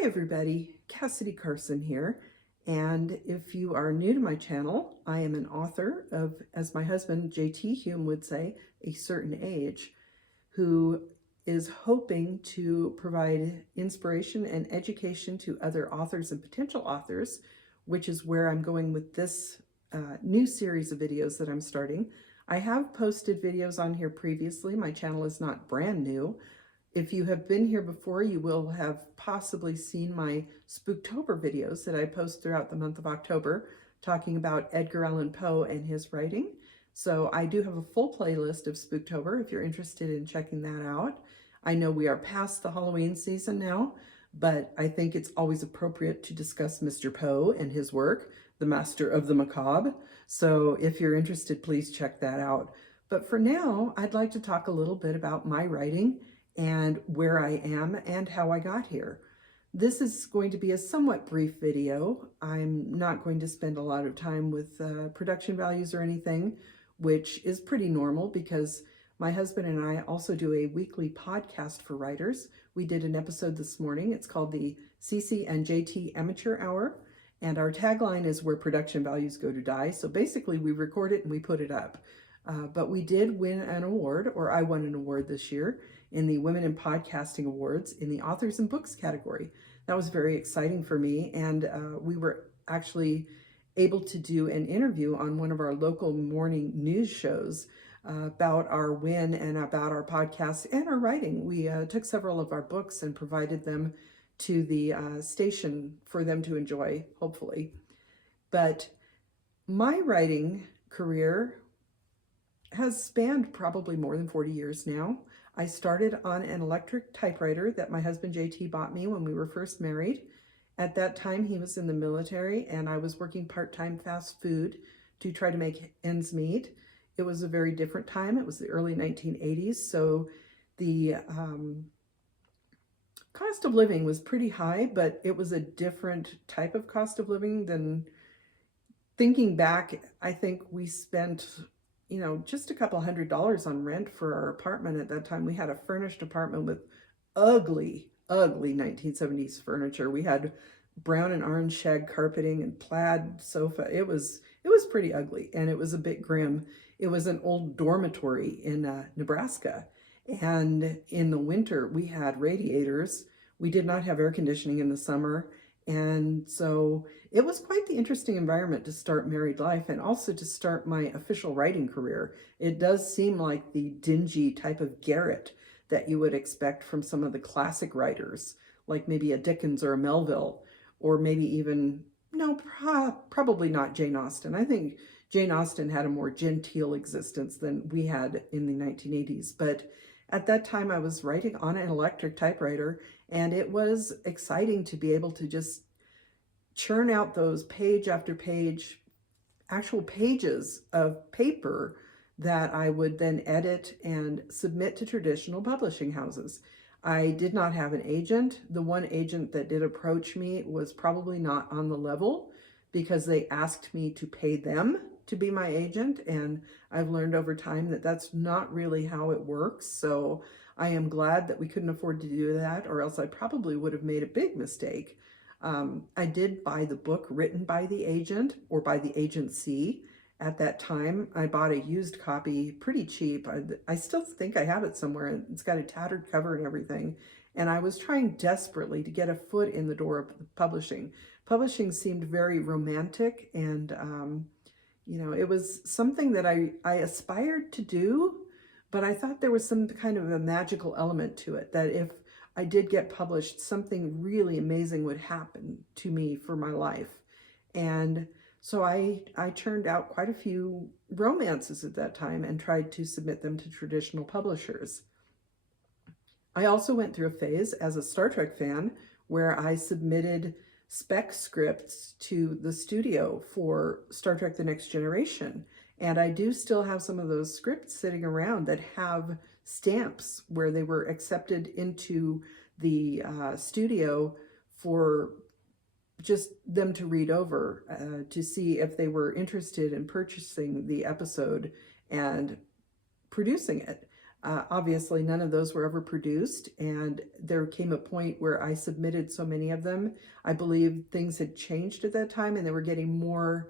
Hi everybody, Cassidy Carson here, and if you are new to my channel, I am an author of, as my husband J.T. Hume would say, a certain age, who is hoping to provide inspiration and education to other authors and potential authors, which is where I'm going with this new series of videos that I'm starting. I have posted videos on here previously. My channel is not brand new. If you have been here before, you will have possibly seen my Spooktober videos that I post throughout the month of October, talking about Edgar Allan Poe and his writing. So I do have a full playlist of Spooktober if you're interested in checking that out. I know we are past the Halloween season now, but I think it's always appropriate to discuss Mr. Poe and his work, the master of the macabre. So if you're interested, please check that out. But for now, I'd like to talk a little bit about my writing and where I am and how I got here. This is going to be a somewhat brief video. I'm not going to spend a lot of time with production values or anything, which is pretty normal because my husband and I also do a weekly podcast for writers. We did an episode this morning. It's called the CC and JT Amateur Hour, and our tagline is "Where production values go to die." So basically we record it and we put it up. But we did win an award, or I won an award this year, in the Women in Podcasting Awards in the Authors and Books category. That was very exciting for me, and we were actually able to do an interview on one of our local morning news shows about our win and about our podcast and our writing. We took several of our books and provided them to the station for them to enjoy, hopefully. But my writing career has spanned probably more than 40 years now. I started on an electric typewriter that my husband JT bought me when we were first married. At that time, he was in the military and I was working part-time fast food to try to make ends meet. It was a very different time. It was the early 1980s, so the cost of living was pretty high, but it was a different type of cost of living than, thinking back, I think we spent just a couple $100s on rent for our apartment at that time. We had a furnished apartment with ugly 1970s furniture. We had brown and orange shag carpeting and plaid sofa. It was pretty ugly, and it was a bit grim. It was an old dormitory in Nebraska, and in the winter we had radiators. We did not have air conditioning in the summer, and so it was quite the interesting environment to start married life and also to start my official writing career. It does seem like the dingy type of garret that you would expect from some of the classic writers, like maybe a Dickens or a Melville, or maybe even, no, probably not Jane Austen. I think Jane Austen had a more genteel existence than we had in the 1980s. But at that time, I was writing on an electric typewriter, and it was exciting to be able to just churn out those page after page, actual pages of paper that I would then edit and submit to traditional publishing houses. I did not have an agent. The one agent that did approach me was probably not on the level because they asked me to pay them to be my agent, and I've learned over time that that's not really how it works. So I am glad that we couldn't afford to do that, or else I probably would have made a big mistake. I did buy the book written by the agent or by the agency. At that time, I bought a used copy pretty cheap. I still think I have it somewhere. It's got a tattered cover and everything. And I was trying desperately to get a foot in the door of publishing. Publishing seemed very romantic, and it was something that I aspired to do, but I thought there was some kind of a magical element to it, that if I did get published, something really amazing would happen to me for my life. And so I churned out quite a few romances at that time and tried to submit them to traditional publishers. I also went through a phase as a Star Trek fan where I submitted spec scripts to the studio for Star Trek The Next Generation. And I do still have some of those scripts sitting around that have stamps where they were accepted into the studio for just them to read over to see if they were interested in purchasing the episode and producing it. Obviously, none of those were ever produced, and there came a point where I submitted so many of them. I believe things had changed at that time, and they were getting more,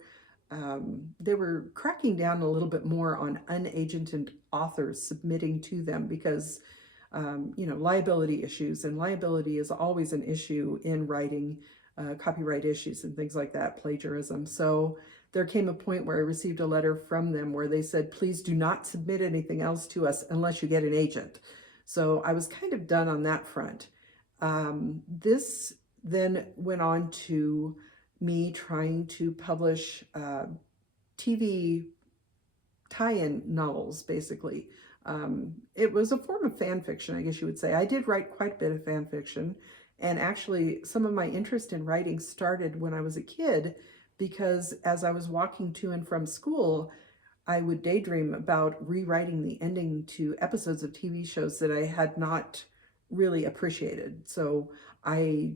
they were cracking down a little bit more on unagented authors submitting to them because, liability issues, and liability is always an issue in writing, copyright issues and things like that, plagiarism. So there came a point where I received a letter from them where they said, please do not submit anything else to us unless you get an agent. So I was kind of done on that front. This then went on to me trying to publish TV tie-in novels, basically. It was a form of fan fiction, I guess you would say. I did write quite a bit of fan fiction, and actually some of my interest in writing started when I was a kid, because as I was walking to and from school, I would daydream about rewriting the ending to episodes of TV shows that I had not really appreciated. So I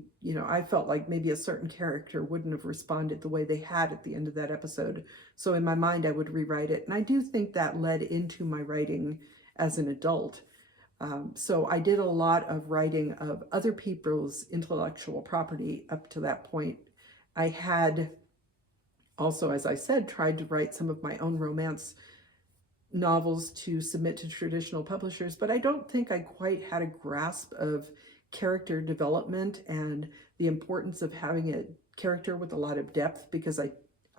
felt like maybe a certain character wouldn't have responded the way they had at the end of that episode. So in my mind, I would rewrite it. And I do think that led into my writing as an adult. So I did a lot of writing of other people's intellectual property up to that point. I had also, as I said, tried to write some of my own romance novels to submit to traditional publishers, but I don't think I quite had a grasp of character development and the importance of having a character with a lot of depth, because I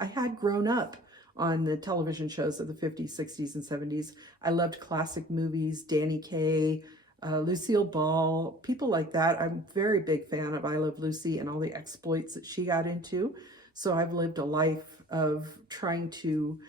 had grown up on the television shows of the 50s, 60s, and 70s. I loved classic movies, Danny Kaye, Lucille Ball, people like that. I'm a very big fan of I Love Lucy and all the exploits that she got into. So I've lived a life of trying to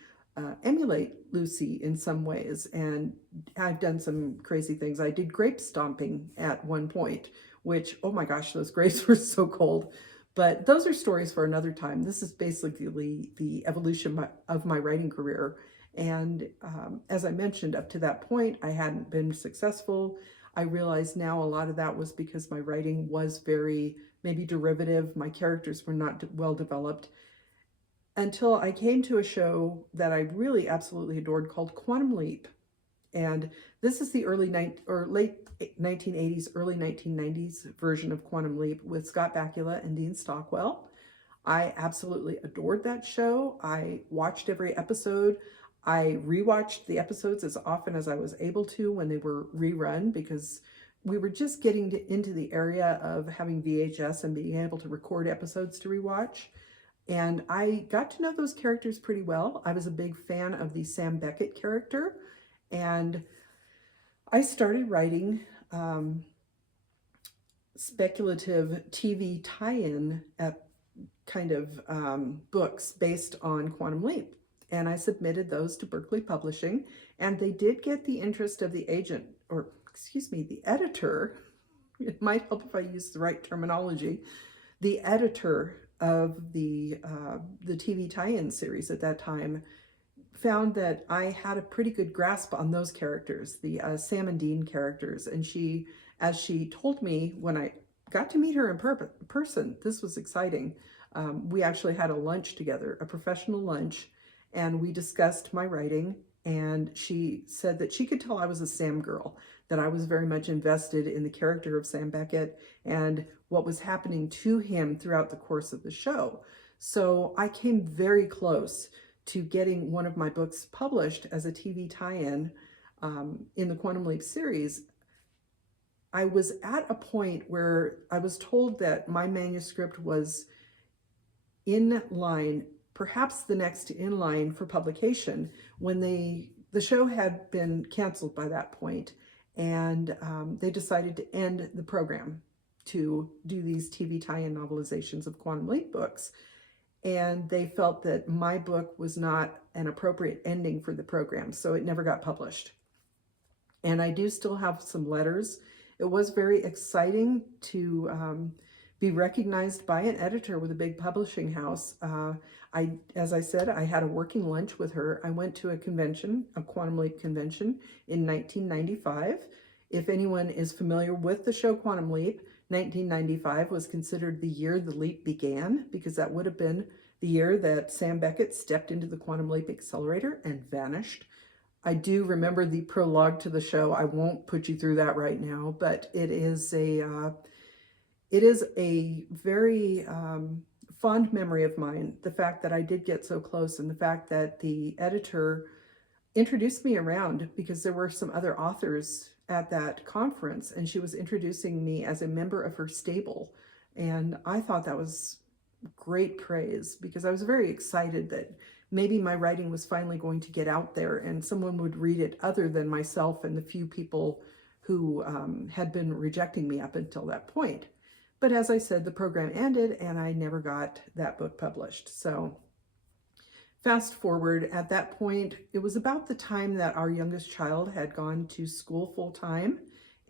emulate Lucy in some ways, and I've done some crazy things. I did grape stomping at one point, which, oh my gosh, those grapes were so cold. But those are stories for another time. This is basically the evolution of my writing career. And as I mentioned, up to that point, I hadn't been successful. I realize now a lot of that was because my writing was very maybe derivative. My characters were not well developed, until I came to a show that I really absolutely adored called Quantum Leap. And this is the late 1980s, early 1990s version of Quantum Leap with Scott Bakula and Dean Stockwell. I absolutely adored that show. I watched every episode. I rewatched the episodes as often as I was able to when they were rerun, because we were just getting into the area of having VHS and being able to record episodes to rewatch. And I got to know those characters pretty well. I was a big fan of the Sam Beckett character, and I started writing speculative TV tie-in kind of books based on Quantum Leap. And I submitted those to Berkeley Publishing, and they did get the interest of the agent, or excuse me, the editor. It might help if I use the right terminology. The editor of the TV tie-in series at that time found that I had a pretty good grasp on those characters, the Sam and Dean characters. And as she told me when I got to meet her in person, this was exciting. We actually had a lunch together, a professional lunch, and we discussed my writing. And she said that she could tell I was a Sam girl, that I was very much invested in the character of Sam Beckett and what was happening to him throughout the course of the show. So I came very close to getting one of my books published as a TV tie-in in the Quantum Leap series. I was at a point where I was told that my manuscript was in line, perhaps the next in line for publication, when the show had been canceled by that point, and they decided to end the program to do these TV tie-in novelizations of Quantum Leap books. And they felt that my book was not an appropriate ending for the program, so it never got published. And I do still have some letters. It was very exciting to be recognized by an editor with a big publishing house. As I said, I had a working lunch with her. I went to a convention, a Quantum Leap convention in 1995. If anyone is familiar with the show Quantum Leap, 1995 was considered the year the leap began, because that would have been the year that Sam Beckett stepped into the Quantum Leap accelerator and vanished. I do remember the prologue to the show. I won't put you through that right now, but it is a very fond memory of mine. The fact that I did get so close, and the fact that the editor introduced me around, because there were some other authors at that conference, and she was introducing me as a member of her stable. And I thought that was great praise, because I was very excited that maybe my writing was finally going to get out there and someone would read it other than myself and the few people who had been rejecting me up until that point. But as I said, the program ended and I never got that book published. So fast forward, at that point, it was about the time that our youngest child had gone to school full time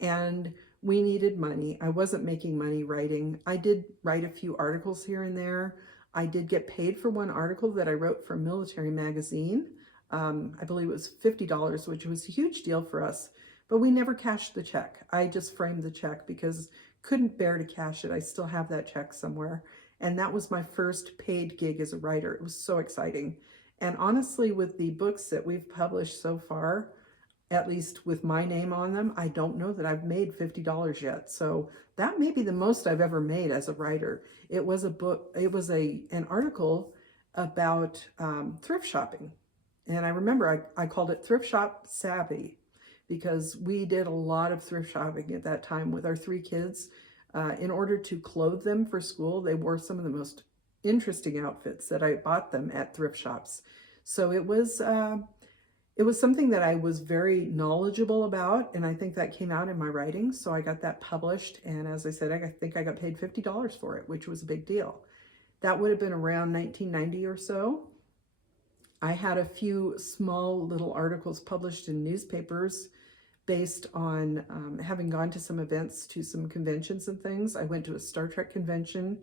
and we needed money. I wasn't making money writing. I did write a few articles here and there. I did get paid for one article that I wrote for Military Magazine. I believe it was $50, which was a huge deal for us, but we never cashed the check. I just framed the check because couldn't bear to cash it. I still have that check somewhere. And that was my first paid gig as a writer. It was so exciting. And honestly, with the books that we've published so far, at least with my name on them, I don't know that I've made $50 yet. So that may be the most I've ever made as a writer. It was a book, it was an article about thrift shopping. And I remember I called it Thrift Shop Savvy, because we did a lot of thrift shopping at that time with our 3 kids. In order to clothe them for school, they wore some of the most interesting outfits that I bought them at thrift shops. So it was something that I was very knowledgeable about, and I think that came out in my writing. So I got that published, and as I said, I think I got paid $50 for it, which was a big deal. That would have been around 1990 or so. I had a few small little articles published in newspapers based on having gone to some events, to some conventions and things. I went to a Star Trek convention.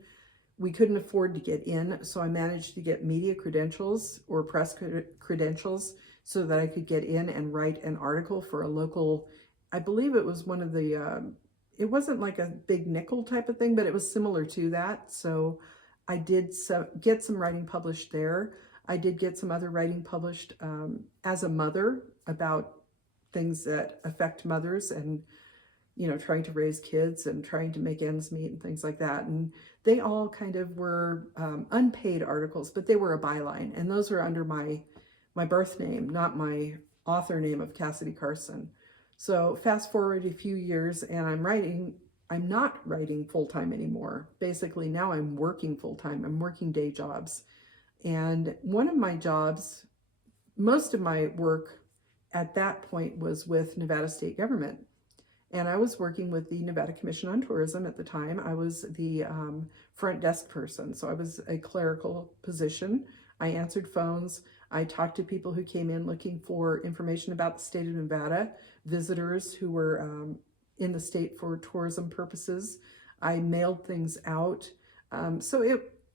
We couldn't afford to get in, so I managed to get media credentials or press credentials so that I could get in and write an article for a local, I believe it was one of the, it wasn't like a big nickel type of thing, but it was similar to that. So I did get some writing published there. I did get some other writing published as a mother about things that affect mothers and, you know, trying to raise kids and trying to make ends meet and things like that. And they all kind of were unpaid articles, but they were a byline. And those were under my birth name, not my author name of Cassidy Carson. So fast forward a few years and I'm not writing full-time anymore. Basically now I'm working full-time. I'm working day jobs. And one of my jobs, most of my work at that point was with Nevada state government. And I was working with the Nevada Commission on Tourism at the time. I was the front desk person. So I was a clerical position. I answered phones. I talked to people who came in looking for information about the state of Nevada, visitors who were in the state for tourism purposes. I mailed things out. So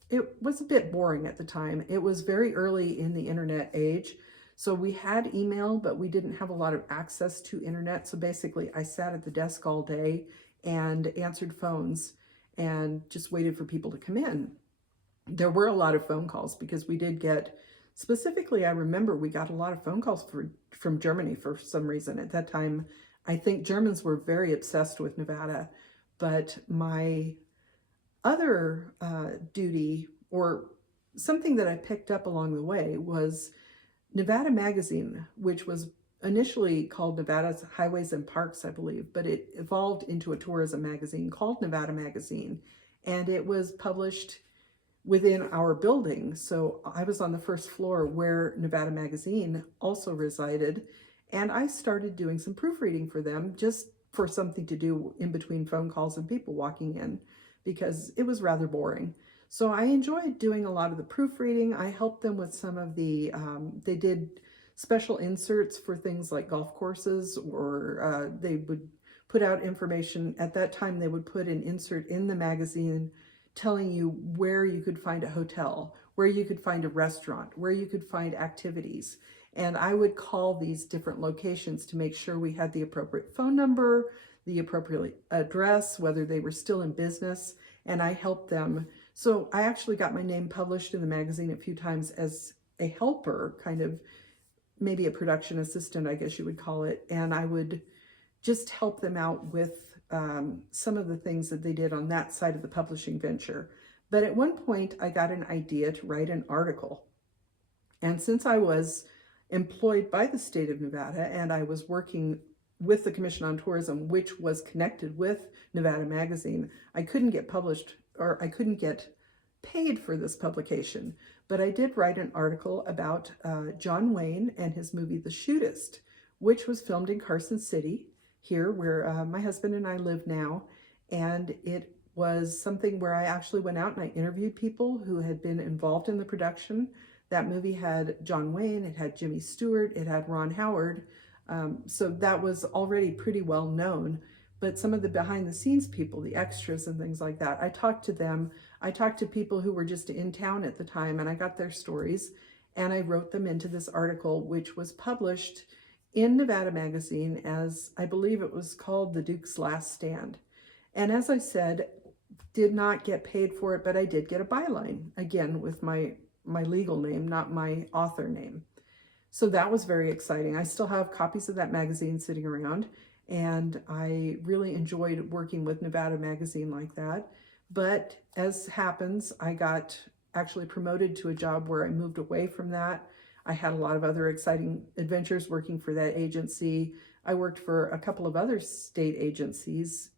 it was a bit boring at the time. It was very early in the internet age. So we had email, but we didn't have a lot of access to internet. So basically I sat at the desk all day and answered phones and just waited for people to come in. There were a lot of phone calls because we did get, specifically, I remember we got a lot of phone calls from Germany for some reason. At that time, I think Germans were very obsessed with Nevada, but my other duty, or something that I picked up along the way, was Nevada Magazine, which was initially called Nevada's Highways and Parks, I believe, but it evolved into a tourism magazine called Nevada Magazine, and it was published within our building. So I was on the first floor where Nevada Magazine also resided, and I started doing some proofreading for them, just for something to do in between phone calls and people walking in, because it was rather boring. So I enjoyed doing a lot of the proofreading. I helped them with some of the, they did special inserts for things like golf courses, or they would put out information. At that time, they would put an insert in the magazine telling you where you could find a hotel, where you could find a restaurant, where you could find activities. And I would call these different locations to make sure we had the appropriate phone number, the appropriate address, whether they were still in business, and I helped them. So I actually got my name published in the magazine a few times as a helper, kind of maybe a production assistant, I guess you would call it, and I would just help them out with some of the things that they did on that side of the publishing venture. But at one point, I got an idea to write an article. And since I was employed by the state of Nevada and I was working with the Commission on Tourism, which was connected with Nevada Magazine, I couldn't get published, or I couldn't get paid for this publication. But I did write an article about John Wayne and his movie The Shootist, which was filmed in Carson City, here where my husband and I live now. And it was something where I actually went out and I interviewed people who had been involved in the production. That movie had John Wayne, it had Jimmy Stewart, it had Ron Howard. So that was already pretty well known. But some of the behind the scenes people, the extras and things like that, I talked to them. I talked to people who were just in town at the time, and I got their stories and I wrote them into this article, which was published in Nevada Magazine as, I believe it was called The Duke's Last Stand. And as I said, did not get paid for it, but I did get a byline, again, with my legal name, not my author name. So that was very exciting. I still have copies of that magazine sitting around, and I really enjoyed working with Nevada Magazine like that. But as happens, I got actually promoted to a job where I moved away from that. I had a lot of other exciting adventures working for that agency. I worked for a couple of other state agencies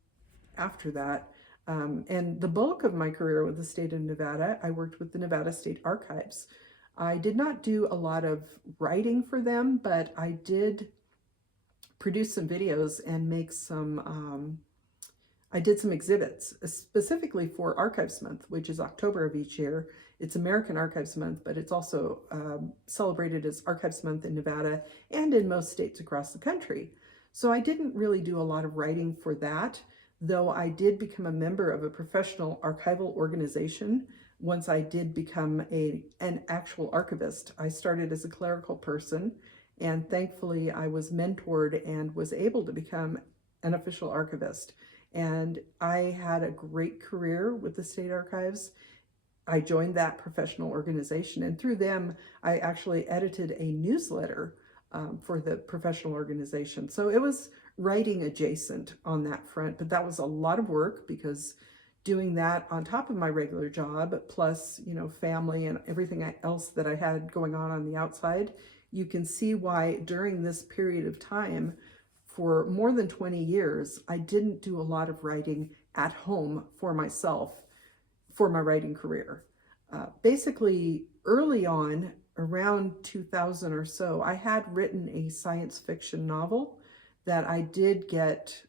after that. And the bulk of my career with the state of Nevada, I worked with the Nevada State Archives. I did not do a lot of writing for them, but I did produce some videos and make some, I did some exhibits specifically for Archives Month, which is October of each year. It's American Archives Month, but it's also celebrated as Archives Month in Nevada and in most states across the country. So I didn't really do a lot of writing for that, though I did become a member of a professional archival organization once I did become an actual archivist. I started as a clerical person, and thankfully I was mentored and was able to become an official archivist. And I had a great career with the State Archives. I joined that professional organization, and through them, I actually edited a newsletter for the professional organization. So it was writing adjacent on that front, but that was a lot of work because doing that on top of my regular job, plus, you know, family and everything else that I had going on the outside, you can see why during this period of time, for more than 20 years, I didn't do a lot of writing at home for myself for my writing career. Basically, early on, around 2000 or so, I had written a science fiction novel that I did get.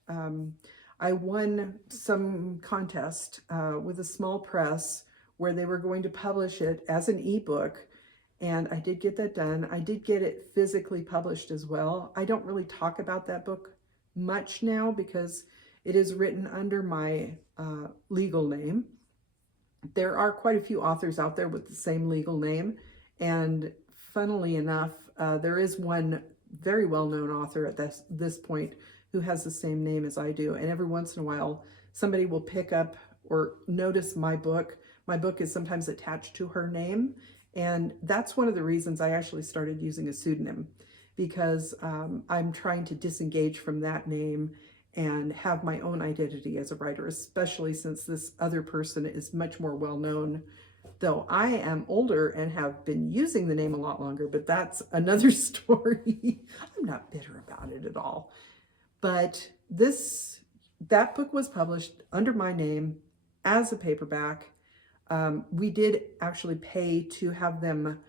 I won some contest with a small press where they were going to publish it as an ebook, and I did get that done. I did get it physically published as well. I don't really talk about that book much now because it is written under my legal name. There are quite a few authors out there with the same legal name, and funnily enough, there is one very well-known author at this point who has the same name as I do, and every once in a while somebody will pick up or notice my book. My book is sometimes attached to her name, and that's one of the reasons I actually started using a pseudonym, because I'm trying to disengage from that name and have my own identity as a writer, especially since this other person is much more well-known, though I am older and have been using the name a lot longer, but that's another story. I'm not bitter about it at all. But that book was published under my name as a paperback. We did actually pay to have them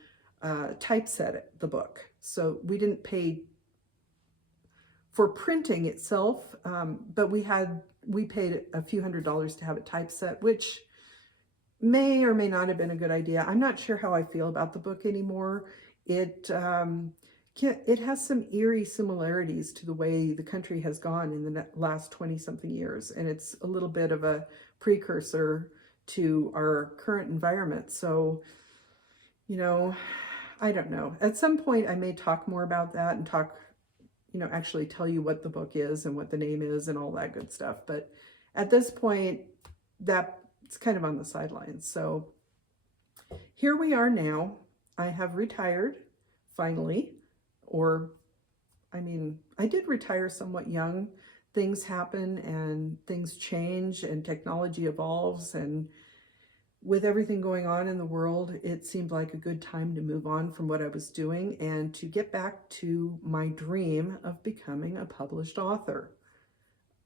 typeset the book. So we didn't pay for printing itself, but we paid a few $100s to have it typeset, which may or may not have been a good idea. I'm not sure how I feel about the book anymore. It has some eerie similarities to the way the country has gone in the last 20-something years, and it's a little bit of a precursor to our current environment. So, you know, I don't know. At some point, I may talk more about that and actually tell you what the book is and what the name is and all that good stuff. But at this point, that's kind of on the sidelines. So here we are now. I have retired, finally. Or, I mean, I did retire somewhat young. Things happen and things change and technology evolves, and with everything going on in the world, it seemed like a good time to move on from what I was doing and to get back to my dream of becoming a published author.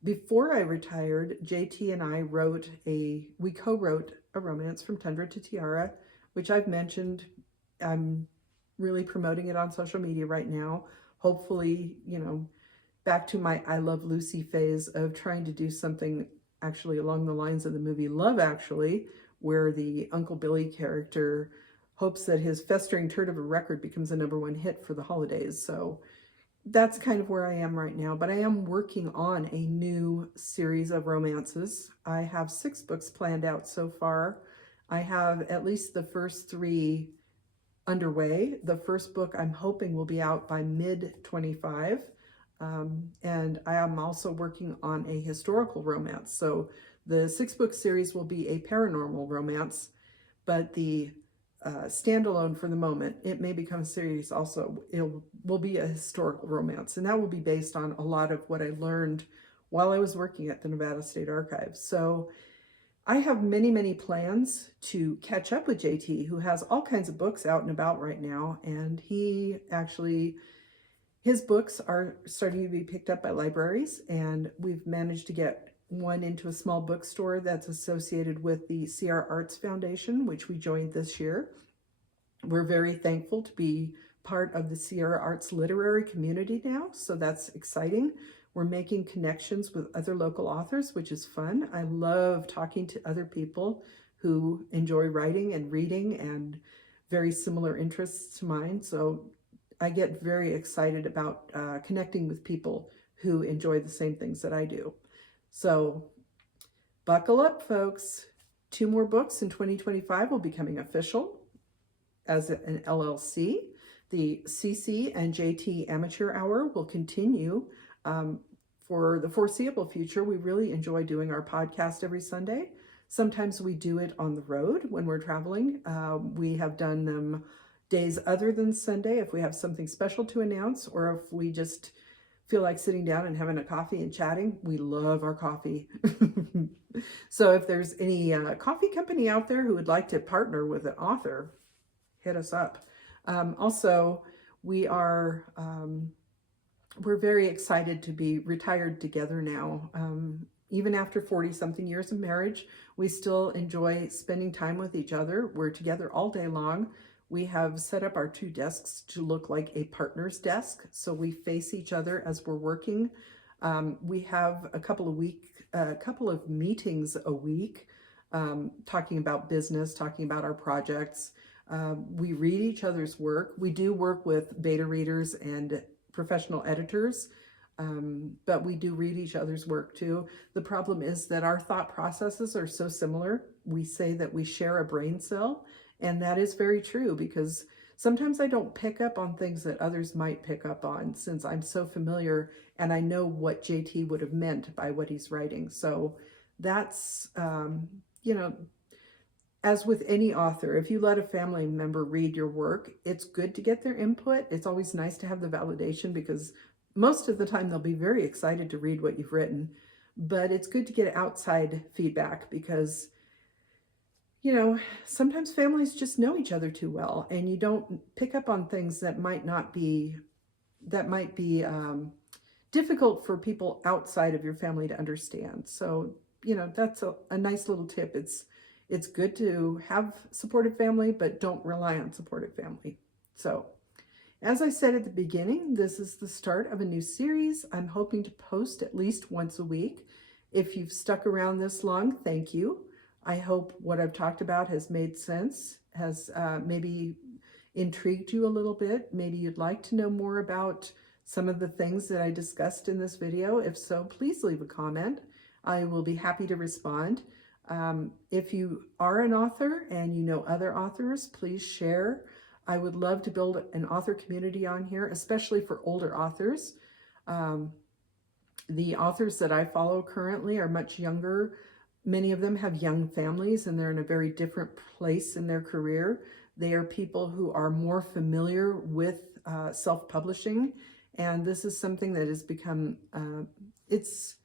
Before I retired, JT and I we co-wrote a romance from Tundra to Tiara, which I've mentioned. I'm really promoting it on social media right now. Hopefully, back to my I Love Lucy phase of trying to do something actually along the lines of the movie Love Actually, where the Uncle Billy character hopes that his festering turd of a record becomes a #1 hit for the holidays. So that's kind of where I am right now, but I am working on a new series of romances. I have 6 books planned out so far. I have at least the first 3 underway. The first book I'm hoping will be out by mid-25. And I am also working on a historical romance. So the 6-book series will be a paranormal romance, but the standalone for the moment, it may become a series also. It will be a historical romance, and that will be based on a lot of what I learned while I was working at the Nevada State Archives. So I have many, many plans to catch up with JT, who has all kinds of books out and about right now, and his books are starting to be picked up by libraries, and we've managed to get one into a small bookstore that's associated with the Sierra Arts Foundation, which we joined this year. We're very thankful to be part of the Sierra Arts literary community now, so that's exciting. We're making connections with other local authors, which is fun. I love talking to other people who enjoy writing and reading and very similar interests to mine. So I get very excited about connecting with people who enjoy the same things that I do. So buckle up, folks. 2 more books in 2025 will be coming official as an LLC. The CC and JT Amateur Hour will continue for the foreseeable future. We really enjoy doing our podcast every Sunday. Sometimes we do it on the road when we're traveling. We have done them days other than Sunday if we have something special to announce, or if we just feel like sitting down and having a coffee and chatting. We love our coffee. So if there's any coffee company out there who would like to partner with an author, hit us up. Also, we're very excited to be retired together now. Even after 40-something years of marriage, we still enjoy spending time with each other. We're together all day long. We have set up our 2 desks to look like a partner's desk, so we face each other as we're working. We have a couple of meetings a week, talking about business, talking about our projects. We read each other's work. We do work with beta readers and professional editors, but we do read each other's work too. The problem is that our thought processes are so similar. We say that we share a brain cell, and that is very true, because sometimes I don't pick up on things that others might pick up on, since I'm so familiar and I know what JT would have meant by what he's writing. So that's, as with any author, if you let a family member read your work, it's good to get their input. It's always nice to have the validation, because most of the time they'll be very excited to read what you've written. But it's good to get outside feedback, because sometimes families just know each other too well, and you don't pick up on things that might be difficult for people outside of your family to understand. So, that's a nice little tip. It's good to have supportive family, but don't rely on supportive family. So, as I said at the beginning, this is the start of a new series. I'm hoping to post at least once a week. If you've stuck around this long, thank you. I hope what I've talked about has made sense, has maybe intrigued you a little bit. Maybe you'd like to know more about some of the things that I discussed in this video. If so, please leave a comment. I will be happy to respond. If you are an author and you know other authors, please share. I would love to build an author community on here, especially for older authors. The authors that I follow currently are much younger. Many of them have young families, and they're in a very different place in their career. They are people who are more familiar with self-publishing, and this is something that has it's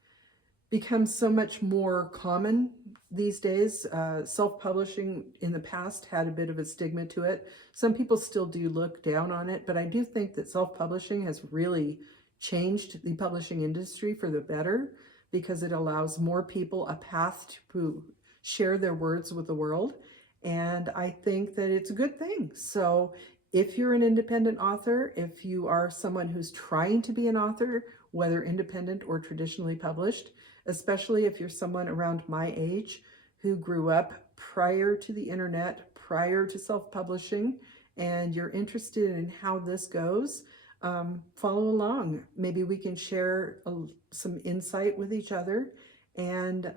become so much more common these days. Self-publishing in the past had a bit of a stigma to it. Some people still do look down on it, but I do think that self-publishing has really changed the publishing industry for the better, because it allows more people a path to share their words with the world. And I think that it's a good thing. So if you're an independent author, if you are someone who's trying to be an author, whether independent or traditionally published, especially if you're someone around my age who grew up prior to the internet, prior to self-publishing, and you're interested in how this goes, follow along. Maybe we can share some insight with each other and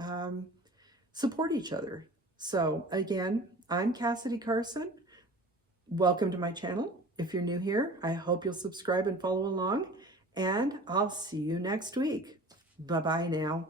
support each other. So again, I'm Cassidy Carson. Welcome to my channel. If you're new here, I hope you'll subscribe and follow along, and I'll see you next week. Bye-bye now.